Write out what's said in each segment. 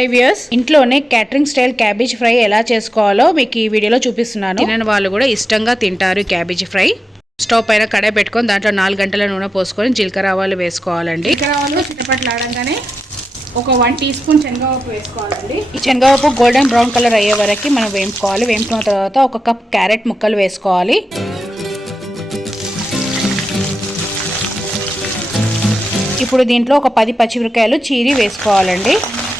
Five years ఇంట్లోనే catering style cabbage fry ఎలా చేసుకోవాలో మీకు ఈ వీడియోలో చూపిస్తున్నాను. తినని వాళ్ళు కూడా ఇష్టంగా తింటారు క్యాబేజ్ ఫ్రై స్టవ్ పైన కడాయి పెట్టుకొని దాంట్లో నాలుగు గంటల నూనె పోసుకొని జీలకర్ర ఆవాలు వేసుకోవాలండి. జీలకర్ర ఆవాలు ఆడంగానే ఒక వన్ టీ స్పూన్ శనగపప్పు వేసుకోవాలండి. ఈ శనగపప్పు గోల్డెన్ బ్రౌన్ కలర్ అయ్యే వరకు మనం వేపుకోవాలి. వేపుకున్న తర్వాత ఒక కప్ క్యారెట్ ముక్కలు వేసుకోవాలి. ఇప్పుడు దీంట్లో ఒక పది పచ్చిమిరకాయలు చీరి వేసుకోవాలండి.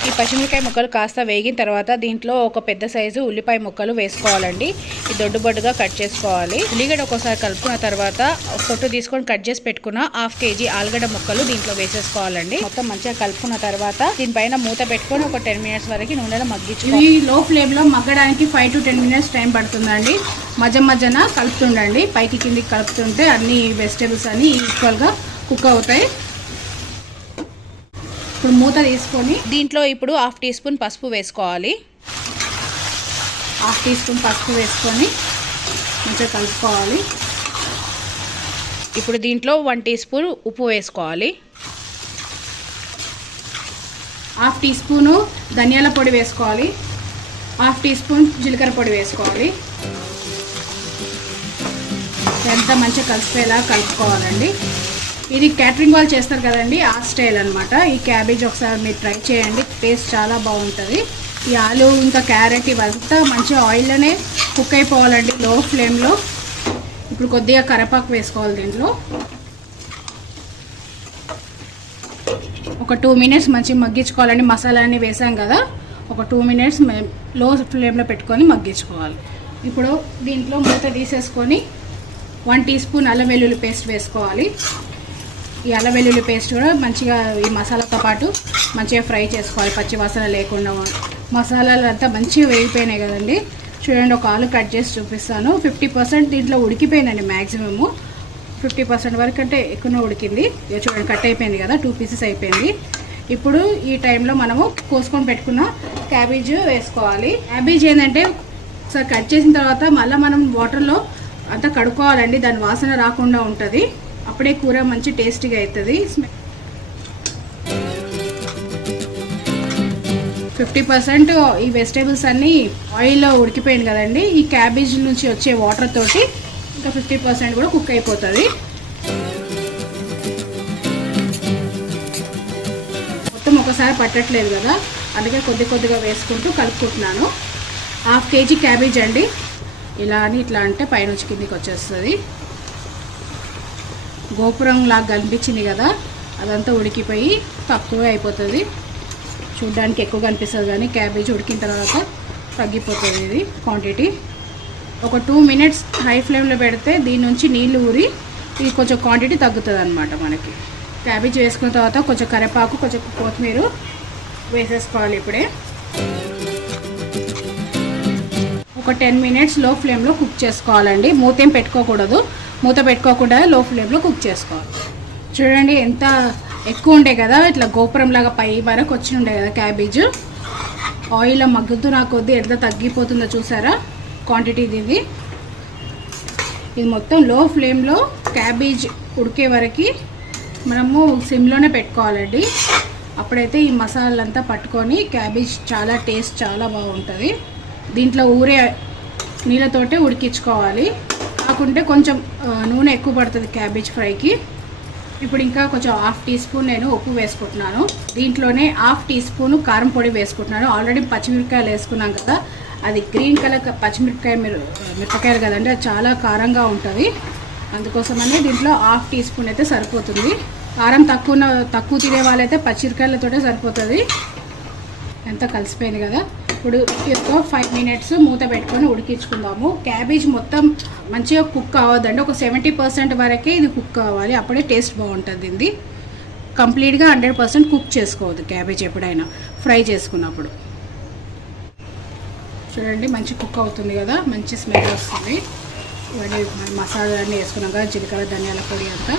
ఈ పచ్చిమిరకాయ ముక్కలు కాస్త వేగిన తర్వాత దీంట్లో ఒక పెద్ద సైజు ఉల్లిపాయ ముక్కలు వేసుకోవాలండి. ఈ దొడ్డుబొడ్డుగా కట్ చేసుకోవాలి. ఉల్లిగడ్డ ఒకసారి కలుపుకున్న తర్వాత పొట్టు తీసుకొని కట్ చేసి పెట్టుకున్న హాఫ్ కేజీ ఆలుగడ్డ ముక్కలు దీంట్లో వేసేసుకోవాలండి. మొత్తం మంచిగా కలుపుకున్న తర్వాత దీనిపైన మూత పెట్టుకొని ఒక టెన్ మినిట్స్ వరకు నూనెలో మగ్గించుకోవాలి ఈ లో ఫ్లేమ్లో మగ్గడానికి five to ten minutes time పడుతుందండి. మధ్య మధ్యన కలుపుతుండండి. పైకి కిందికి కలుపుతుంటే అన్ని వెజిటేబుల్స్ అన్ని ఈక్వల్గా కుక్ అవుతాయి. ఇప్పుడు మూత తీసుకొని దీంట్లో ఇప్పుడు హాఫ్ టీ స్పూన్ పసుపు వేసుకోవాలి. హాఫ్ టీ స్పూన్ పసుపు వేసుకొని మంచిగా కలుపుకోవాలి. ఇప్పుడు దీంట్లో వన్ టీ స్పూన్ ఉప్పు వేసుకోవాలి. హాఫ్ టీ స్పూను ధనియాల పొడి వేసుకోవాలి. హాఫ్ టీ స్పూన్ జీలకర్ర పొడి వేసుకోవాలి. ఎంత మంచిగా కలిసిపోయేలా కలుపుకోవాలండి. ఇది క్యాటరింగ్ వాళ్ళు చేస్తారు కదండి ఆ స్టైల్ అనమాట ఈ క్యాబేజ్ ఒకసారి మీరు ట్రై చేయండి టేస్ట్ చాలా బాగుంటుంది. ఈ ఆలు ఇంకా క్యారెట్ ఇవంతా మంచి ఆయిల్లోనే కుక్ అయిపోవాలండి లో. ఫ్లేమ్లో ఇప్పుడు కొద్దిగా కరపాకు వేసుకోవాలి దీంట్లో. ఒక టూ మినిట్స్ మంచిగా మగ్గించుకోవాలండి మసాలా అన్ని వేసాం కదా. ఒక టూ మినిట్స్లో ఫ్లేమ్లో పెట్టుకొని మగ్గించుకోవాలి. ఇప్పుడు దీంట్లో మూత తీసేసుకొని వన్ టీ స్పూన్ అల్లం వెల్లుల్లి పేస్ట్ వేసుకోవాలి. ఈ అల్లం వెల్లుల్లి పేస్ట్ కూడా మంచిగా ఈ మసాలాతో పాటు మంచిగా ఫ్రై చేసుకోవాలి. పచ్చి వాసన లేకుండా మసాలాలు అంతా మంచిగా వేగిపోయినాయి కదండి. చూడండి ఒక ఆలు కట్ చేసి చూపిస్తాను. ఫిఫ్టీ పర్సెంట్ దీంట్లో ఉడికిపోయిందండి మ్యాక్సిమము ఫిఫ్టీ పర్సెంట్ వరకు అంటే ఎక్కువ ఉడికింది. ఇక చూడండి కట్ అయిపోయింది కదా టూ పీసెస్ అయిపోయింది. ఇప్పుడు ఈ టైంలో మనము కోసుకొని పెట్టుకున్న క్యాబేజ్ వేసుకోవాలి. క్యాబేజ్ ఏంటంటే ఒకసారి కట్ చేసిన తర్వాత మళ్ళీ మనం వాటర్లో అంతా కడుక్కోవాలండి. దాని వాసన రాకుండా ఉంటుంది. అప్పుడే కూర మంచి టేస్టీగా అవుతుంది ఫిఫ్టీ పర్సెంట్ ఈ వెజిటేబుల్స్ అన్నీ ఆయిల్లో ఉడికిపోయింది కదండి. ఈ క్యాబేజ్ నుంచి వచ్చే వాటర్ తోటి ఇంకా ఫిఫ్టీ పర్సెంట్ కూడా కుక్ అయిపోతుంది. మొత్తం ఒకసారి పట్టట్లేదు కదా. అందుకే కొద్ది కొద్దిగా వేసుకుంటూ కలుపుకుంటున్నాను. హాఫ్ కేజీ క్యాబేజ్ అండి. ఇలా అని ఇట్లా అంటే పైనుంచి కిందికి వచ్చేస్తుంది. గోపురం లాగా కనిపించింది కదా అదంతా ఉడికిపోయి తక్కువే అయిపోతుంది. చూడ్డానికి ఎక్కువ కనిపిస్తుంది కానీ క్యాబేజ్ ఉడికిన తర్వాత తగ్గిపోతుంది ఇది క్వాంటిటీ ఒక టూ మినిట్స్ హై ఫ్లేమ్లో పెడితే దీని నుంచి నీళ్ళు ఊరి ఇది కొంచెం క్వాంటిటీ తగ్గుతుంది అనమాట మనకి. క్యాబేజ్ వేసుకున్న తర్వాత కొంచెం కరివేపాకు కొంచెం కొత్తిమీర వేసేసుకోవాలి ఇప్పుడే. ఒక టెన్ మినిట్స్లో ఫ్లేమ్లో కుక్ చేసుకోవాలండి. మూతేం పెట్టుకోకూడదు. మూత పెట్టుకోకుండా లో ఫ్లేమ్లో కుక్ చేసుకోవాలి. చూడండి ఎంత ఎక్కువ ఉండే కదా ఇట్లా గోపురం లాగా పై వరకు వచ్చి ఉండే కదా క్యాబేజ్. ఆయిల్లో నా కొద్దీ ఎట్లా తగ్గిపోతుందో చూసారా? క్వాంటిటీ ఇది. ఇది మొత్తం లో ఫ్లేమ్లో క్యాబేజ్ ఉడికే వరకు మనము సిమ్లోనే పెట్టుకోవాలండి. అప్పుడైతే ఈ మసాలాలంతా పట్టుకొని క్యాబేజ్ చాలా టేస్ట్ చాలా బాగుంటుంది. దీంట్లో ఊరే నీళ్ళతోటే ఉడికించుకోవాలి. కాకుంటే కొంచెం నూనె ఎక్కువ పడుతుంది క్యాబేజ్ ఫ్రైకి. ఇప్పుడు ఇంకా కొంచెం హాఫ్ టీ స్పూన్ నేను ఉప్పు వేసుకుంటున్నాను. దీంట్లోనే హాఫ్ టీ స్పూన్ కారం పొడి వేసుకుంటున్నాను. ఆల్రెడీ పచ్చిమిరపకాయలు వేసుకున్నాం కదా అది గ్రీన్ కలర్ పచ్చిమిరపకాయ మిర- మిరపకాయలు కదండి అది చాలా కారంగా ఉంటుంది. అందుకోసమని దీంట్లో హాఫ్ టీ స్పూన్ అయితే సరిపోతుంది. కారం తక్కువ తక్కువ తినే వాళ్ళైతే పచ్చిమిరకాయలతోటే సరిపోతుంది. ఎంత కలిసిపోయింది కదా. ఇప్పుడు ఒక ఫైవ్ మినిట్స్ మూత పెట్టుకొని ఉడికించుకుందాము. క్యాబేజ్ మొత్తం మంచిగా కుక్ అవ్వదండి ఒక సెవెంటీ పర్సెంట్ వరకే ఇది కుక్ అవ్వాలి అప్పుడే టేస్ట్ బాగుంటుంది ఇది. కంప్లీట్గా హండ్రెడ్ పర్సెంట్ కుక్ చేసుకోవద్దు క్యాబేజ్ ఎప్పుడైనా. ఫ్రై చేసుకున్నప్పుడు. చూడండి మంచి కుక్ అవుతుంది కదా. మంచి స్మెల్ వస్తుంది. ఇవన్నీ మసాలా అన్నీ వేసుకున్నాం కదా. జీలకర్ర ధనియాల పొడి అంతా.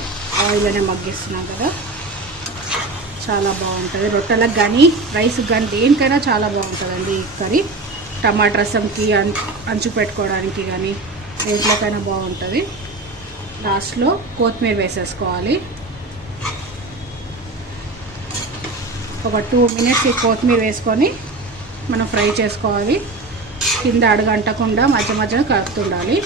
ఆయిల్లోనే మగ్గిస్తున్నాం కదా. చాలా బాగుంటుంది. రొట్టెలకు కానీ రైస్ కానీ దేనికైనా చాలా బాగుంటుందండి ఈ కర్రీ. టమాటా రసంకి అం అంచు పెట్టుకోవడానికి కానీ దేంట్లోకైనా బాగుంటుంది. లాస్ట్లో కొత్తిమీర వేసేసుకోవాలి. ఒక టూ మినిట్స్ ఈ కొత్తిమీర వేసుకొని మనం ఫ్రై చేసుకోవాలి. కింద అడగంటకుండా మధ్య మధ్య కలుపుతుండాలి.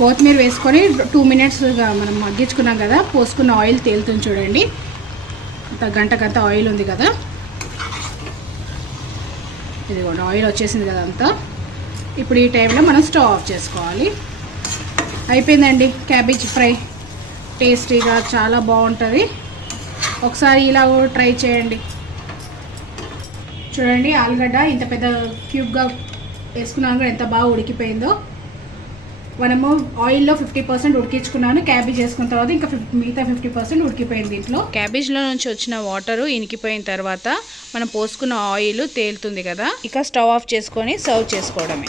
కొత్తిమీర వేసుకొని టూ మినిట్స్గా మనం మగ్గించుకున్నాం కదా పోసుకున్న ఆయిల్ తేలుతుంది చూడండి. అంత గంటకంత ఆయిల్ ఉంది కదా. ఇదిగోండి ఆయిల్ వచ్చేసింది కదా అంతా. ఇప్పుడు ఈ టైంలో మనం స్టవ్ ఆఫ్ చేసుకోవాలి. అయిపోయిందండి క్యాబేజ్ ఫ్రై టేస్టీగా చాలా బాగుంటుంది. ఒకసారి ఇలా కూడా ట్రై చేయండి. చూడండి ఆలుగడ్డ ఇంత పెద్ద క్యూబ్గా వేసుకున్నాను కూడా ఎంత బాగా ఉడికిపోయిందో. మనము ఆయిల్లో ఫిఫ్టీ పర్సెంట్ ఉడికించుకున్నాను క్యాబేజ్ వేసుకున్న తర్వాత ఇంకా ఫిఫ్ మిగతా ఫిఫ్టీ పర్సెంట్ ఉడికిపోయింది దీంట్లో క్యాబేజ్లో నుంచి వచ్చిన వాటరు ఇనికిపోయిన తర్వాత మనం పోసుకున్న ఆయిల్ తేలుతుంది కదా ఇక స్టవ్ ఆఫ్ చేసుకొని సర్వ్ చేసుకోవడమే.